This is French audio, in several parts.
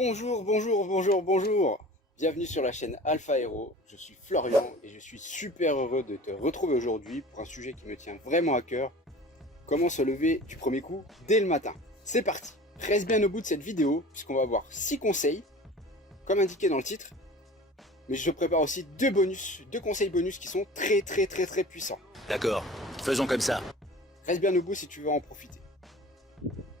Bonjour. Bienvenue sur la chaîne Alpha Hero, je suis Florian et je suis super heureux de te retrouver aujourd'hui pour un sujet qui me tient vraiment à cœur. Comment se lever du premier coup dès le matin. C'est parti. Reste bien au bout de cette vidéo puisqu'on va voir 6 conseils, comme indiqué dans le titre. Mais je prépare aussi deux conseils bonus qui sont très puissants. D'accord, faisons comme ça. Reste bien au bout si tu veux en profiter.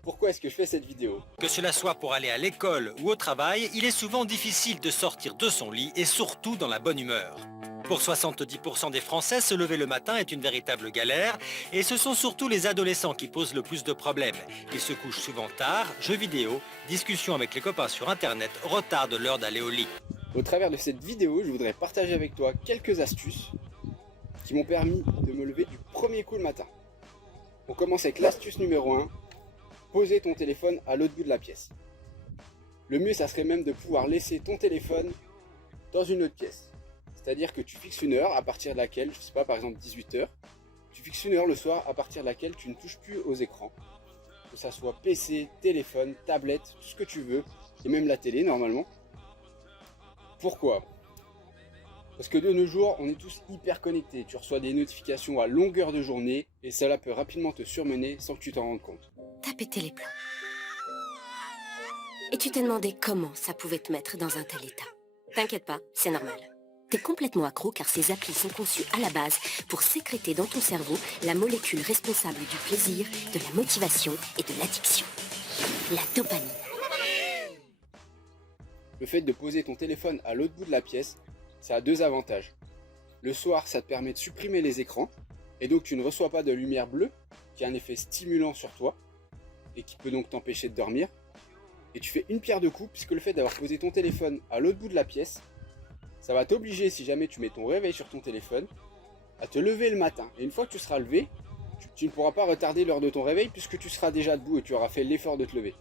Pourquoi est-ce que je fais cette vidéo? Que cela soit pour aller à l'école ou au travail, il est souvent difficile de sortir de son lit et surtout dans la bonne humeur. Pour 70% des Français, se lever le matin est une véritable galère et ce sont surtout les adolescents qui posent le plus de problèmes. Ils se couchent souvent tard, jeux vidéo, discussions avec les copains sur internet retardent l'heure d'aller au lit. Au travers de cette vidéo, je voudrais partager avec toi quelques astuces qui m'ont permis de me lever du premier coup le matin. On commence avec l'astuce numéro 1. Poser ton téléphone à l'autre bout de la pièce. Le mieux, ça serait même de pouvoir laisser ton téléphone dans une autre pièce. C'est-à-dire que tu fixes une heure à partir de laquelle, je sais pas, par exemple 18h, tu fixes une heure le soir à partir de laquelle tu ne touches plus aux écrans. Que ça soit PC, téléphone, tablette, tout ce que tu veux, et même la télé normalement. Pourquoi ? Parce que de nos jours, on est tous hyper connectés. Tu reçois des notifications à longueur de journée et cela peut rapidement te surmener sans que tu t'en rendes compte. T'as pété les plombs. Et tu t'es demandé comment ça pouvait te mettre dans un tel état. T'inquiète pas, c'est normal. T'es complètement accro car ces applis sont conçues à la base pour sécréter dans ton cerveau la molécule responsable du plaisir, de la motivation et de l'addiction. La dopamine. Le fait de poser ton téléphone à l'autre bout de la pièce, ça a deux avantages. Le soir, ça te permet de supprimer les écrans, et donc tu ne reçois pas de lumière bleue, qui a un effet stimulant sur toi, et qui peut donc t'empêcher de dormir. Et tu fais une pierre deux coups, puisque le fait d'avoir posé ton téléphone à l'autre bout de la pièce, ça va t'obliger, si jamais tu mets ton réveil sur ton téléphone, à te lever le matin. Et une fois que tu seras levé, tu ne pourras pas retarder l'heure de ton réveil, puisque tu seras déjà debout et tu auras fait l'effort de te lever.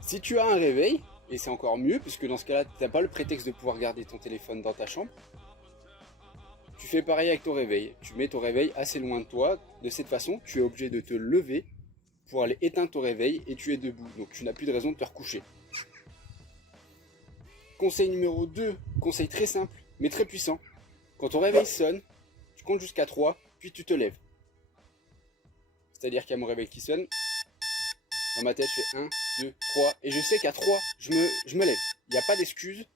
Si tu as un réveil, et c'est encore mieux, puisque dans ce cas-là, tu n'as pas le prétexte de pouvoir garder ton téléphone dans ta chambre. Tu fais pareil avec ton réveil. Tu mets ton réveil assez loin de toi. De cette façon, tu es obligé de te lever pour aller éteindre ton réveil et tu es debout. Donc tu n'as plus de raison de te recoucher. Conseil numéro 2, conseil très simple, mais très puissant. Quand ton réveil sonne, tu comptes jusqu'à 3, puis tu te lèves. C'est-à-dire qu'il y a mon réveil qui sonne. Dans ma tête, je fais 1, 2, 3. Et je sais qu'à 3, je me lève. Il n'y a pas d'excuses,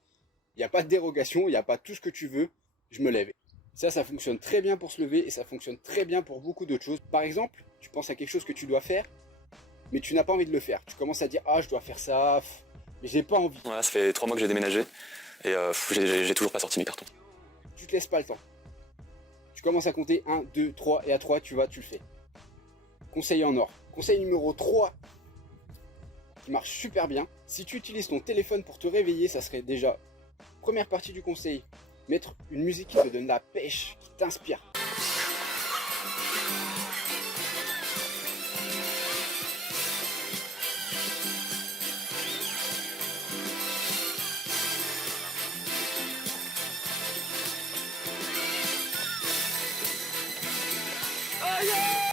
il n'y a pas de dérogation, il n'y a pas tout ce que tu veux. Je me lève. Ça fonctionne très bien pour se lever et ça fonctionne très bien pour beaucoup d'autres choses. Par exemple, tu penses à quelque chose que tu dois faire, mais tu n'as pas envie de le faire. Tu commences à dire, ah, je dois faire ça, mais j'ai pas envie. Voilà, ça fait 3 mois que j'ai déménagé et j'ai toujours pas sorti mes cartons. Tu te laisses pas le temps. Tu commences à compter 1, 2, 3 et à 3, tu le fais. Conseil en or. Conseil numéro 3. Qui marche super bien. Si tu utilises ton téléphone pour te réveiller, ça serait déjà, première partie du conseil, mettre une musique qui te donne la pêche, qui t'inspire.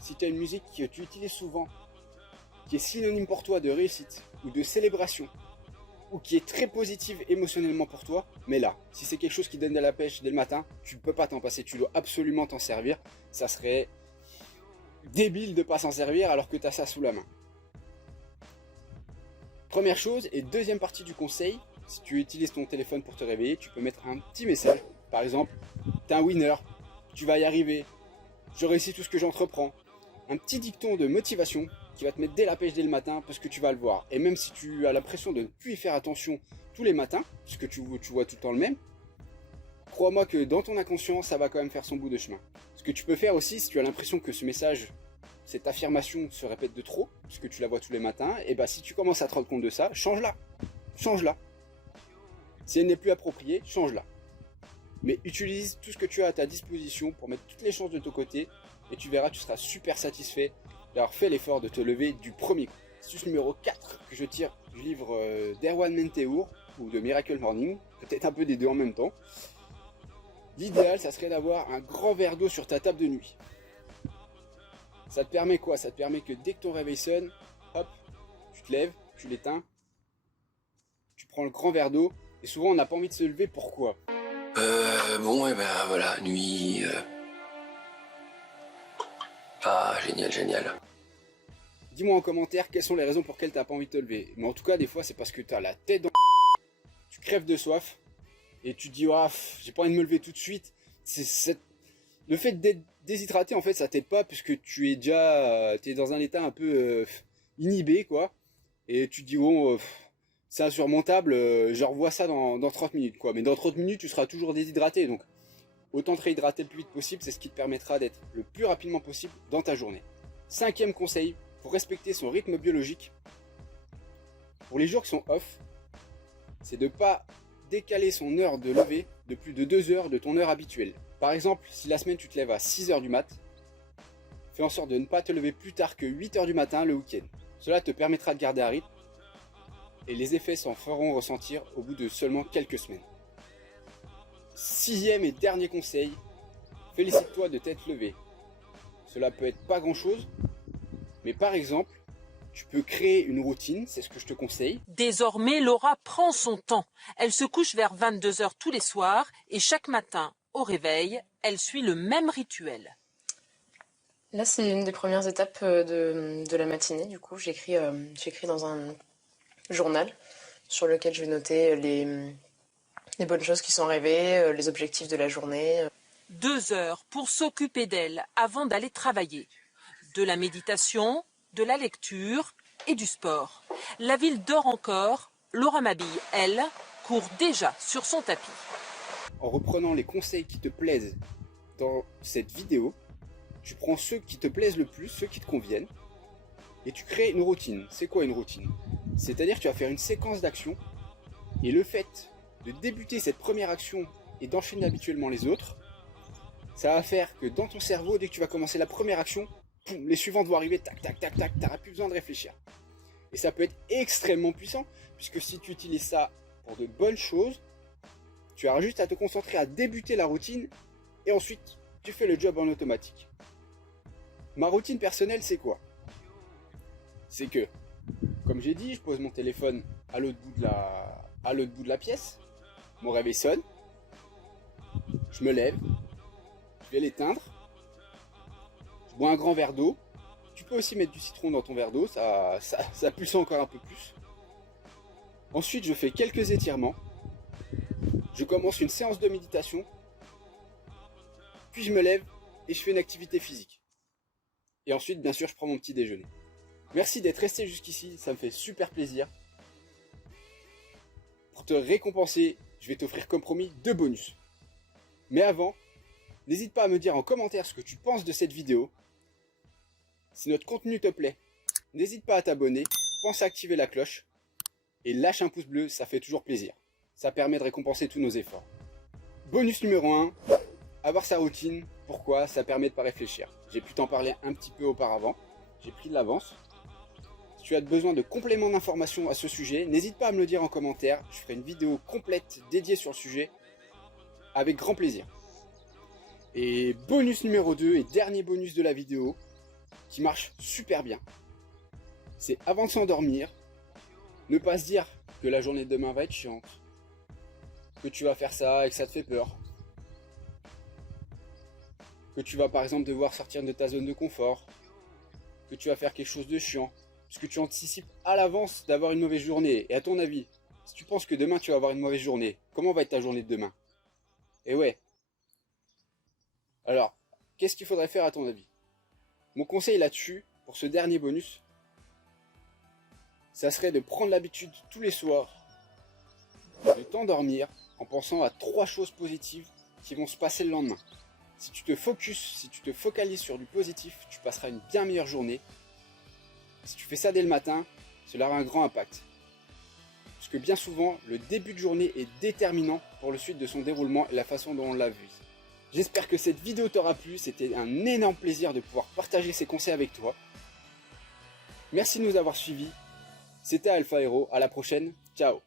Si tu as une musique que tu utilises souvent, qui est synonyme pour toi de réussite ou de célébration, ou qui est très positive émotionnellement pour toi, mais là, si c'est quelque chose qui donne de la pêche dès le matin, tu ne peux pas t'en passer, tu dois absolument t'en servir. Ça serait débile de ne pas s'en servir alors que tu as ça sous la main. Première chose, et deuxième partie du conseil, si tu utilises ton téléphone pour te réveiller, tu peux mettre un petit message. Par exemple, t'es un winner, tu vas y arriver, je réussis tout ce que j'entreprends. Un petit dicton de motivation qui va te mettre dès la pêche dès le matin parce que tu vas le voir. Et même si tu as l'impression de ne plus y faire attention tous les matins, parce que tu vois tout le temps le même, crois-moi que dans ton inconscient, ça va quand même faire son bout de chemin. Ce que tu peux faire aussi, si tu as l'impression que ce message, cette affirmation se répète de trop, parce que tu la vois tous les matins, et bah si tu commences à te rendre compte de ça, change-la. Change-la. Si elle n'est plus appropriée, change-la. Mais utilise tout ce que tu as à ta disposition pour mettre toutes les chances de ton côté, et tu verras, tu seras super satisfait d'avoir fait l'effort de te lever du premier coup. Astuce numéro 4 que je tire du livre d'Erwan Menteur ou de Miracle Morning, peut-être un peu des deux en même temps. L'idéal, ça serait d'avoir un grand verre d'eau sur ta table de nuit. Ça te permet quoi? Ça te permet que dès que ton réveil sonne, hop, tu te lèves, tu l'éteins prends le grand verre d'eau, et souvent on n'a pas envie de se lever, pourquoi? Bon, et ben voilà, nuit. Ah, génial, génial. Dis-moi en commentaire quelles sont les raisons pour lesquelles t'as pas envie de te lever. Mais en tout cas, des fois, c'est parce que t'as la tête dans tu crèves de soif, et tu te dis, ah, j'ai pas envie de me lever tout de suite. Le fait d'être déshydraté, en fait, ça t'aide pas, puisque tu es déjà t'es dans un état un peu inhibé, quoi. Et tu te dis, bon, c'est insurmontable, je revois ça dans 30 minutes, quoi. Mais dans 30 minutes, tu seras toujours déshydraté, donc autant te réhydrater le plus vite possible, c'est ce qui te permettra d'être le plus rapidement possible dans ta journée. 5e conseil, pour respecter son rythme biologique, pour les jours qui sont off, c'est de ne pas décaler son heure de lever de plus de 2 heures de ton heure habituelle. Par exemple, si la semaine tu te lèves à 6 heures du mat, fais en sorte de ne pas te lever plus tard que 8 heures du matin le week-end. Cela te permettra de garder un rythme et les effets s'en feront ressentir au bout de seulement quelques semaines. 6e et dernier conseil, félicite-toi de t'être levé. Cela peut être pas grand chose, mais par exemple, tu peux créer une routine, c'est ce que je te conseille. Désormais, Laura prend son temps. Elle se couche vers 22 h tous les soirs et chaque matin, au réveil, elle suit le même rituel. Là, c'est une des premières étapes de la matinée. Du coup, j'écris dans un journal sur lequel je vais noter les bonnes choses qui sont arrivées, les objectifs de la journée. 2 heures pour s'occuper d'elle avant d'aller travailler. De la méditation, de la lecture et du sport. La ville dort encore. Laura Mabille, elle, court déjà sur son tapis. En reprenant les conseils qui te plaisent dans cette vidéo, tu prends ceux qui te plaisent le plus, ceux qui te conviennent, et tu crées une routine. C'est quoi une routine? C'est-à-dire que tu vas faire une séquence d'actions, et le fait de débuter cette première action et d'enchaîner habituellement les autres, ça va faire que dans ton cerveau, dès que tu vas commencer la première action, poum, les suivantes vont arriver, tac, tac, tac, tac, tu n'auras plus besoin de réfléchir. Et ça peut être extrêmement puissant, puisque si tu utilises ça pour de bonnes choses, tu auras juste à te concentrer à débuter la routine, et ensuite, tu fais le job en automatique. Ma routine personnelle, c'est quoi? C'est que, comme j'ai dit, je pose mon téléphone à l'autre bout de la pièce, mon réveil sonne, je me lève, je vais l'éteindre, je bois un grand verre d'eau. Tu peux aussi mettre du citron dans ton verre d'eau, ça pulse encore un peu plus. Ensuite, je fais quelques étirements, je commence une séance de méditation, puis je me lève et je fais une activité physique. Et ensuite, bien sûr, je prends mon petit déjeuner. Merci d'être resté jusqu'ici, ça me fait super plaisir. Pour te récompenser, je vais t'offrir comme promis 2 bonus. Mais avant, n'hésite pas à me dire en commentaire ce que tu penses de cette vidéo. Si notre contenu te plaît, n'hésite pas à t'abonner, pense à activer la cloche et lâche un pouce bleu, ça fait toujours plaisir. Ça permet de récompenser tous nos efforts. Bonus numéro 1, avoir sa routine. Pourquoi? Ça permet de ne pas réfléchir. J'ai pu t'en parler un petit peu auparavant, j'ai pris de l'avance. Si tu as besoin de compléments d'informations à ce sujet, n'hésite pas à me le dire en commentaire. Je ferai une vidéo complète dédiée sur le sujet avec grand plaisir. Et bonus numéro 2 et dernier bonus de la vidéo qui marche super bien. C'est avant de s'endormir, ne pas se dire que la journée de demain va être chiante, que tu vas faire ça et que ça te fait peur, que tu vas par exemple devoir sortir de ta zone de confort, que tu vas faire quelque chose de chiant, parce que tu anticipes à l'avance d'avoir une mauvaise journée. Et à ton avis, si tu penses que demain tu vas avoir une mauvaise journée, comment va être ta journée de demain? Et ouais. Alors, qu'est-ce qu'il faudrait faire à ton avis? Mon conseil là-dessus, pour ce dernier bonus, ça serait de prendre l'habitude tous les soirs de t'endormir en pensant à 3 choses positives qui vont se passer le lendemain. Si tu te focalises sur du positif, tu passeras une bien meilleure journée. Si tu fais ça dès le matin, cela aura un grand impact. Parce que bien souvent, le début de journée est déterminant pour le suite de son déroulement et la façon dont on l'a vu. J'espère que cette vidéo t'aura plu, c'était un énorme plaisir de pouvoir partager ces conseils avec toi. Merci de nous avoir suivis, c'était Alpha Hero, à la prochaine, ciao.